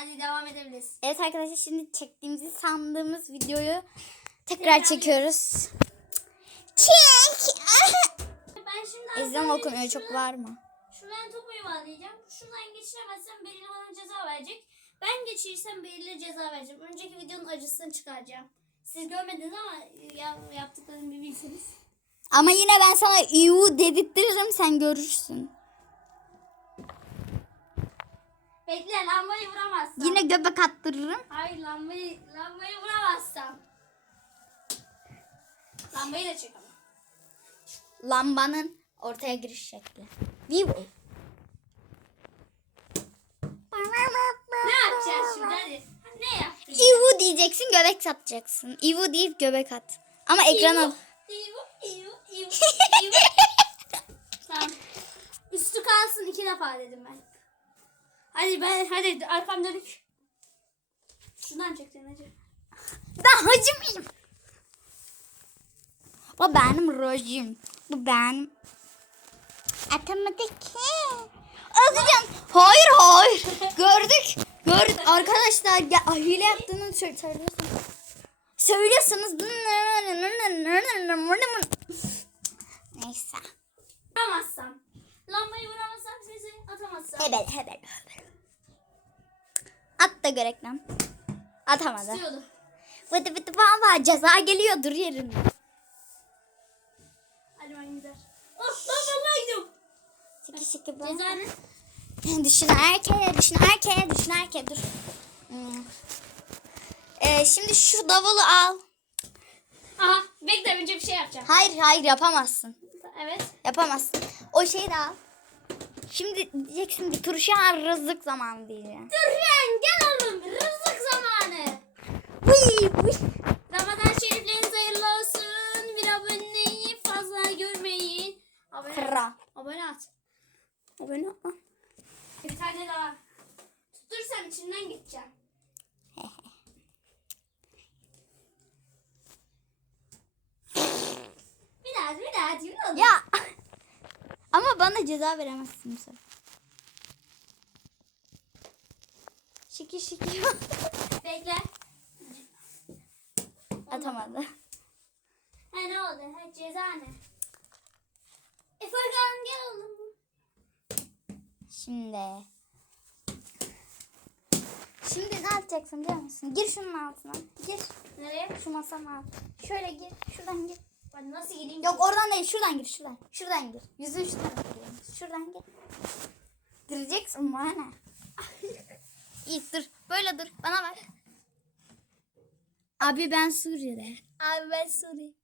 Hadi devam edebiliriz. Evet arkadaşlar şimdi çektiğimizi sandığımız videoyu tekrar çekiyoruz. Çek. Ben şimdi Ezan okunuyor çok var mı? Şuradan topu yuvarlayacağım. Şuradan geçiremezsem Beril bana ceza verecek. Ben geçirirsem Beril'e ceza vereceğim. Önceki videonun acısını çıkaracağım. Siz görmediniz ama ya, yaptıklarını bir bilseniz. Ama yine ben sana iyu dedirtirim sen görürsün. Bekle lambayı vuramazsam. Yine göbek attırırım. Hayır lambayı, lambayı vuramazsam. Lambayı da çek ama. Lambanın ortaya giriş şekli. View. Ne yapacağız şimdi hadi. Ne yaptık? İvu diyeceksin göbek satacaksın. İvu deyip göbek at. Ama ekrana... İvu, ivu, ivu, ivu. tamam. Üstü kalsın iki defa dedim ben. Hadi ben hadi arkam dönük. Şuradan çekeceksin hacı. Ben hacı mıyım? Bu benim rojim. Bu benim. Atamadık. Alacağım. Hayır hayır. Gördük. Gördük. Arkadaşlar ya, hile yaptığını sö- söylüyorsun. Söylüyorsunuz. Neyse. Vuramazsam. Lambayı vuramazsam sesi atamazsam. Hebel. At da görek lan. Atamadı. İstiyordu. Vıdı vıdı vava ceza geliyor dur yerinde. Hadi ben gider. Oh ben vallahi gidiyorum. Şiki şiki Ceza ne? Düşün erkeğe, düşün erkeğe, düşün erkeğe dur. Hmm. Ee, şimdi şu davulu al. Aha bekle önce bir şey yapacağım. Hayır hayır yapamazsın. Evet. Yapamazsın. O şeyi de al. Şimdi diyeceksin bir turşu rızık zamanı diyeceksin. Dürren gel oğlum rızık zamanı. Vıy, vıy. Ramazan şerifleriniz hayırlı olsun. Bir aboneyi fazla görmeyin. Abone, Kra. abone at. Abone ol. Bir tane daha. Tutursan içinden geçeceğim. bir daha bir daha diyor oğlum. Ya. Bana ceza veremezsin sefer. Şiki şiki. Bekle. Atamadı. Ha ne oldu? Ha ceza ne? E Furkan gel oğlum. Şimdi. Şimdi ne yapacaksın biliyor musun? Gir şunun altına. Gir. Nereye? Şu masanın altına. Şöyle gir. Şuradan gir. Ben nasıl gireyim? Yok oradan değil. Şuradan gir. Şuradan. Şuradan gir. Yüzün şu tarafa gir. Şuradan gir. Gireceksin bana? İyi dur. Böyle dur. Bana bak. Abi ben Suriye'de. Abi ben Suri.